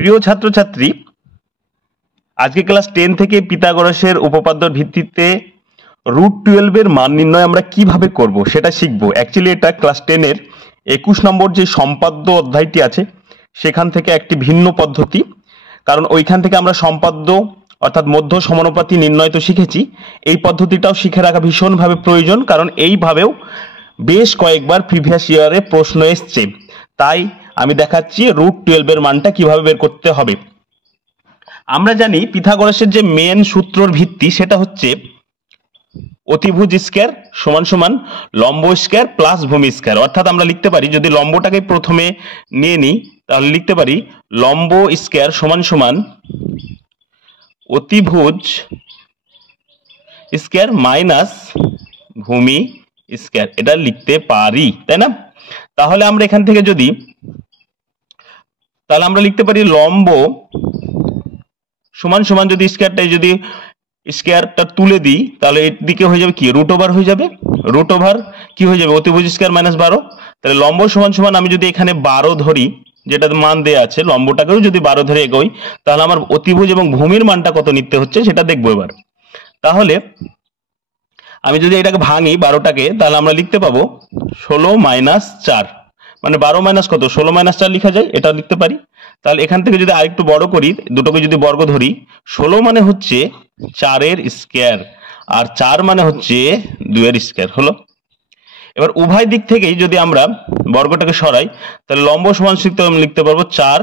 প্রিয় ছাত্রছাত্রী, আজকে ক্লাস 10 থেকে পিথাগোরাসের উপপাদ্যর ভিত্তিতে √12 এর মান নির্ণয় আমরা কিভাবে করব সেটা শিখব। অ্যাকচুয়ালি এটা ক্লাস 10 এর 21 নম্বর যে সম্পাদ্য অধ্যায়টি আছে সেখান থেকে একটি ভিন্ন পদ্ধতি, কারণ ওইখান থেকে আমরা সম্পাদ্য অর্থাৎ মধ্য সমানুপাতি নির্ণয় তো শিখেছি। এই পদ্ধতিটাও শিখে রাখা ভীষণভাবে প্রয়োজন, কারণ এইভাবেও বেশ কয়েকবার প্রিভিয়াস ইয়ারে প্রশ্ন এসছে। তাই আমি দেখাচ্ছি √12 এর মানটা কিভাবে বের করতে হবে। আমরা জানি পিথাগোরাসের যে মেন সূত্রর ভিত্তি সেটা হচ্ছে অতিভুজ স্কয়ার সমান সমান লম্ব স্কয়ার প্লাস ভূমি স্কয়ার। অর্থাৎ আমরা লিখতে পারি, যদি লম্বটাকে প্রথমে নিয়ে নিই তাহলে লিখতে পারি লম্ব স্কয়ার সমান সমান অতিভুজ স্কয়ার মাইনাস ভূমি স্কয়ার, এটা লিখতে পারি, তাই না? তাহলে আমরা এখান থেকে তাহলে আমরা লিখতে পারি লম্ব সমান সমান, যদি স্কয়ারটা তুলে দিই তাহলে এর দিকে হয়ে যাবে কি √ওভার হয়ে যাবে, √ওভার কি হয়ে যাবে অতিভুজ স্কয়ার মাইনাস 12। তাহলে লম্ব সমান সমান আমি যদি এখানে 12 ধরি, যেটা মান দেয়া আছে, লম্বটাকেও যদি 12 ধরে এগোই তাহলে আমার অতিভুজ এবং ভূমির মানটা কত নিতে হচ্ছে সেটা দেখবো এবার। তাহলে আমি যদি এটাকে ভাঙি 12টাকে, তাহলে আমরা লিখতে পাবো 16 মাইনাস 4, মানে 12 মাইনাস কত 16 মাইনাস 4 লিখা যায়, এটা লিখতে পারি। তাহলে এখান থেকে যদি আরেকটু বড় করি, দুটোকে যদি বর্গ ধরি, 16 মানে হচ্ছে 4 এর স্কয়ার আর 4 মানে হচ্ছে 2 এর স্কয়ার হলো। এবার উভয় দিক থেকেই যদি আমরা বর্গটাকে সরাই তাহলে লম্ব সমান সূত্র আমি লিখতে পারবো 4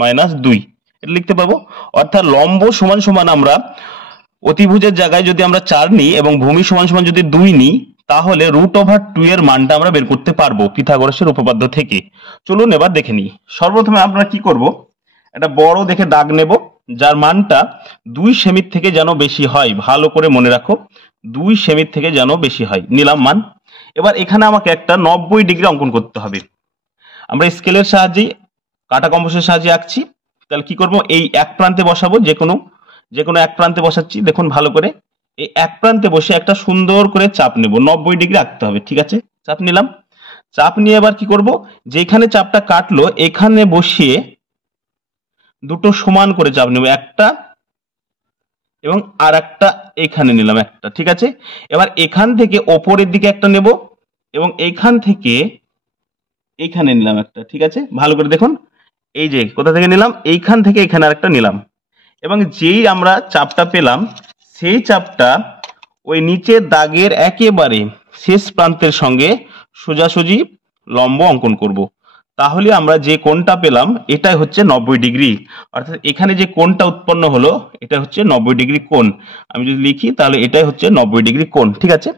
মাইনাস 2, এটা লিখতে পাবো। অর্থাৎ লম্ব সমান সমান আমরা অতিভুজের জায়গায় যদি আমরা 4 নিই এবং ভূমি সমান সমান যদি 2 নিই তাহলে √2 এর মানটা আমরা বের করতে পারবো পিথাগোরাসের উপপাদ্য থেকে। চলুন এবার দেখে নিই। সর্বপ্রথমে আমরা কি করব, একটা বড় দেখে দাগ নেব যার মানটা 2 সেমির থেকে যেন বেশি হয়। ভালো করে মনে রাখো, 2 সেমির থেকে যেন বেশি হয়, নিলাম মান। এবার এখানে আমাকে একটা 90 ডিগ্রি অঙ্কন করতে হবে। আমরা স্কেলের সাহায্যে কাটা কম্পাসের সাহায্যে আঁকছি। তাহলে কি করব, এই এক প্রান্তে বসাবো, যে কোনো এক প্রান্তে বসাচ্ছি। দেখুন ভালো করে, এই এক প্রান্তে বসে একটা সুন্দর করে চাপ নেব, 90 ডিগ্রি আঁকতে হবে, ঠিক আছে? চাপ নিলাম। চাপ নিয়ে এবার কি করব, যেখানে চাপটা কাটলো এখানে বসিয়ে দুটো সমান করে চাপ নেব, একটা এবং আর একটা এখানে নিলাম একটা, ঠিক আছে? এবার এখান থেকে ওপরের দিকে একটা নেব এবং এইখান থেকে এইখানে নিলাম একটা, ঠিক আছে? ভালো করে দেখুন, এই যে কোথা থেকে নিলাম, এইখান থেকে এখানে আরেকটা নিলাম। এবং যেই আমরা চাপটা পেলাম সেই চাপটা ওই নিচের দাগের একেবারে শেষ প্রান্তের সঙ্গে সোজাসুজি লম্ব অঙ্কন করব। তাহলে আমরা যে কোণটা পেলাম এটাই হচ্ছে 90 ডিগ্রি। অর্থাৎ এখানে যে কোণটা উৎপন্ন হলো এটা হচ্ছে 90 ডিগ্রি কোণ। আমি যদি লিখি তাহলে এটাই হচ্ছে 90 ডিগ্রি কোণ, ঠিক আছে?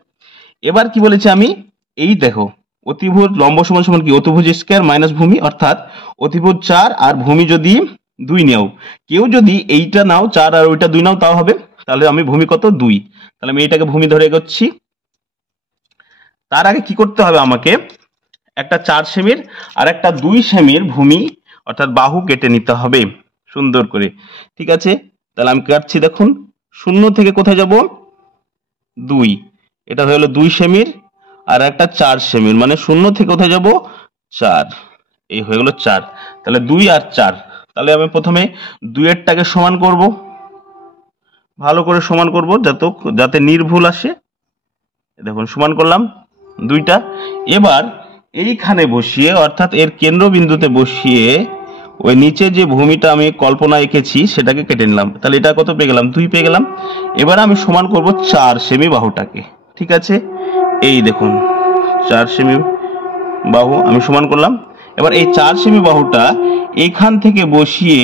এবার কি বলেছি আমি, এই দেখো অতিভুজ লম্ব সমান সমান কি অতিভুজ স্কয়ার মাইনাস ভূমি, অর্থাৎ অতিভুজ 4 আর ভূমি যদি 2 নাও, কেউ যদি এইটা নাও 4 আর ওইটা 2 নাও তাও হবে। তাহলে আমি ভূমি কত 2, তাহলে আমি এইটাকে ভূমি ধরে এগোচ্ছি। তার আগে কি করতে হবে, আমাকে একটা 4 সেমির আর একটা 2 সেমির ভূমি অর্থাৎ বাহু কেটে নিতে হবে সুন্দর করে, ঠিক আছে? তাহলে আমি কাটছি, দেখুন 0 থেকে কোথায় যাব 2, এটা হয়ে গেল 2 সেমির আর একটা 4 সেমির, মানে 0 থেকে কোথায় যাব 4, এই হয়ে গেল 4। তাহলে 2 আর 4, তাহলে আমি প্রথমে 2 এরটাকে সমান করব, ভালো করে সমান করব যাতে নির্ভুল আসে। দেখুন সমান করলাম 2টা। এবার এইখানে বসিয়ে অর্থাৎ এর কেন্দ্রবিন্দুতে বসিয়ে ওই নিচে যে ভূমিটা আমি কল্পনা এঁকেছি সেটাকে কেটে নিলাম। তাহলে এটা কত পেয়ে গেলাম, 2 পেয়ে গেলাম। এবার আমি সমান করব 4 সেমি বাহুটাকে, ঠিক আছে? এই দেখুন 4 সেমি বাহু আমি সমান করলাম। এবার এই 4 সেমি বাহুটা এখান থেকে বসিয়ে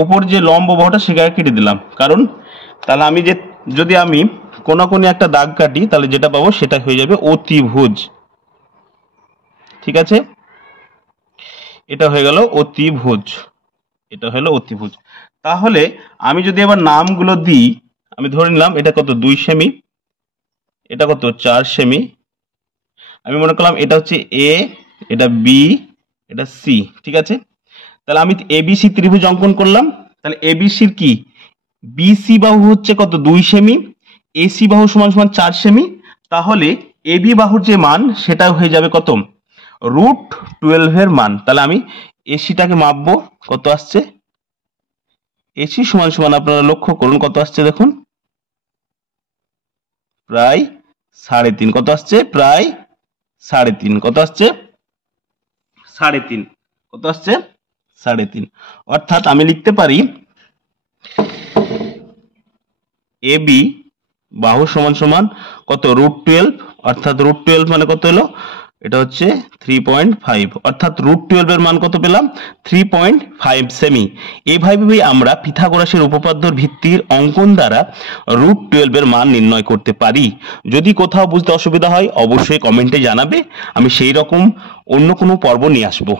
ওপর যে লম্ব বাহুটা সেটাকে কেটে দিলাম, কারণ তাহলে আমি যদি আমি কোনাকুনি একটা দাগ কাটি তাহলে যেটা পাবো সেটা হয়ে যাবে অতিভুজ, ঠিক আছে? এটা হয়ে গেল অতিভুজ, এটা হলো অতিভুজ। তাহলে আমি যদি এবার নামগুলো দিই, আমি ধরে নিলাম এটা কত 2 সেমি, এটা কত 4 সেমি, আমি মনে করলাম এটা হচ্ছে এ, এটা বি, এটা সি, ঠিক আছে? তাহলে আমি এবিসি ত্রিভুজ অঙ্কন করলাম। তাহলে এবিসির কি বিসি বাহু হচ্ছে কত 2 সেমি, এসি বাহু সমান সমান 4 সেমি। তাহলে এবি বাহুর যে মান সেটা হয়ে যাবে কত √12 এর মান। তাহলে আমি এসিটাকে মাপবো, কত আসছে এসি সমান সমান আপনারা লক্ষ্য করুন কত আসছে দেখুন, প্রায় 3.5। কত আসছে? প্রায় 3.5। কত আসছে? 3.5। কত আসছে? 3.5। অর্থাৎ আমি লিখতে পারি AB বাহু সমান সমান কত? √12। অর্থাৎ √12 মানে কত হলো? এটা হচ্ছে 3.5। অর্থাৎ √12 এর মান কত পেলাম? 3.5 সেমি। এইভাবে আমরা পিথাগোরাসের উপপাদ্যর ভিত্তির অঙ্কন দ্বারা √12 এর মান নির্ণয় করতে পারি। যদি কোথাও বুঝতে অসুবিধা হয় অবশ্যই কমেন্টে জানাবে, আমি সেই রকম অন্য কোনো পর্ব নিয়ে আসবো।